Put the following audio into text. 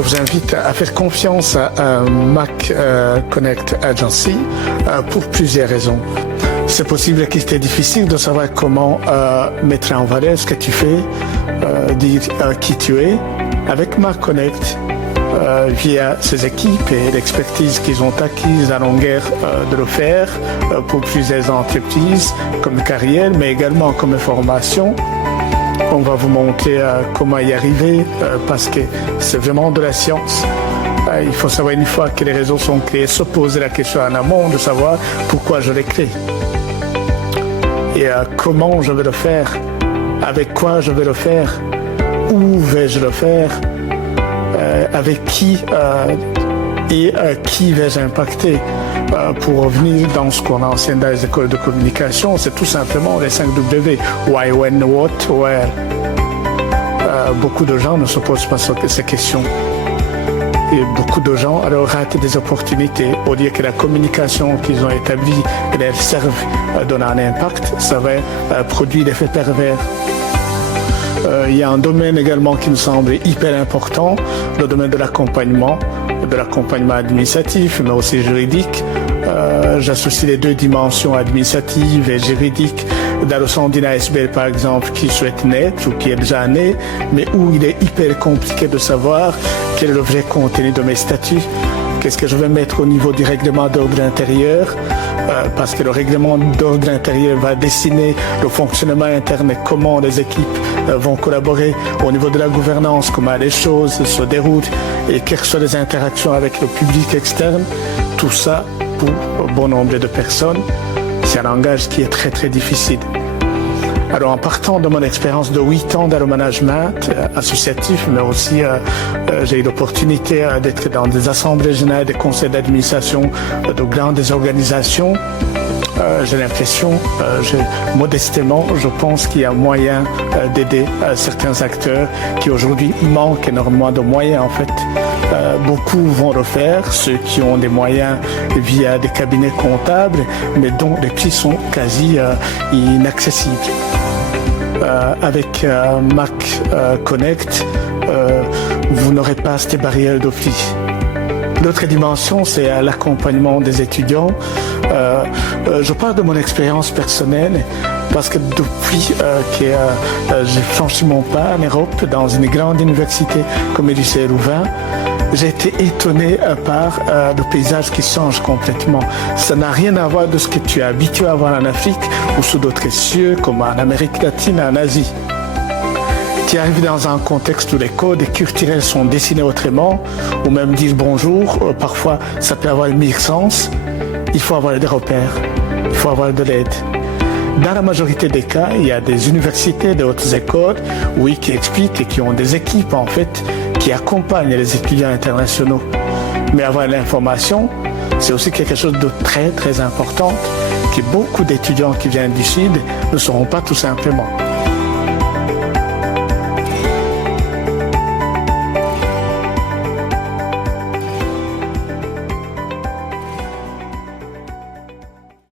je vous invite à faire confiance à Mac Connect Agency pour plusieurs raisons. C'est possible qu'il était difficile de savoir comment mettre en valeur ce que tu fais, dire qui tu es. Avec Mac Connect, via ses équipes et l'expertise qu'ils ont acquise à longueur de le faire pour plusieurs entreprises comme carrière, mais également comme formation. On va vous montrer comment y arriver parce que c'est vraiment de la science. Il faut savoir une fois que les réseaux sont créés, se poser la question en amont de savoir pourquoi je les crée et comment je vais le faire, avec quoi je vais le faire, où vais-je le faire, avec qui et qui vais-je impacter. Pour revenir dans ce qu'on enseigne dans les écoles de communication, c'est tout simplement les 5 W. Why, when, what, where. Beaucoup de gens ne se posent pas ces questions. Et beaucoup de gens alors ratent des opportunités. Au lieu que la communication qu'ils ont établie, qu'elles servent à donner un impact, ça va produire l'effet pervers. Il y a un domaine également qui me semble hyper important, le domaine de l'accompagnement administratif, mais aussi juridique. J'associe les deux dimensions administratives et juridiques dans le sens d'une ASBL par exemple qui souhaite naître ou qui est déjà né, mais où il est hyper compliqué de savoir quel est le vrai contenu de mes statuts, qu'est-ce que je vais mettre au niveau du règlement d'ordre intérieur, parce que le règlement d'ordre intérieur va dessiner le fonctionnement interne et comment les équipes vont collaborer au niveau de la gouvernance, comment les choses se déroulent et quelles sont les interactions avec le public externe. Tout ça, pour bon nombre de personnes, c'est un langage qui est très très difficile. Alors en partant de mon expérience de 8 ans dans le management associatif, mais aussi j'ai eu l'opportunité d'être dans des assemblées générales, des conseils d'administration de grandes organisations. J'ai l'impression, modestement, je pense qu'il y a moyen d'aider certains acteurs qui aujourd'hui manquent énormément de moyens en fait. Beaucoup vont le faire, ceux qui ont des moyens via des cabinets comptables, mais dont les prix sont quasi inaccessibles. Avec Mac Connect, vous n'aurez pas ces barrières de prix. L'autre dimension, c'est l'accompagnement des étudiants. Je parle de mon expérience personnelle parce que depuis que j'ai franchi mon pas en Europe dans une grande université comme le lycée Louvain, j'ai été étonné par le paysage qui change complètement. Ça n'a rien à voir de ce que tu es habitué à voir en Afrique ou sous d'autres cieux comme en Amérique latine, en Asie. Tu arrives dans un contexte où les codes culturels sont dessinés autrement, ou même dire bonjour, parfois ça peut avoir 1000 sens. Il faut avoir des repères, il faut avoir de l'aide. Dans la majorité des cas, il y a des universités, des hautes écoles, oui, qui expliquent et qui ont des équipes en fait, qui accompagnent les étudiants internationaux. Mais avoir l'information, c'est aussi quelque chose de très très important, que beaucoup d'étudiants qui viennent du Sud ne sauront pas tout simplement.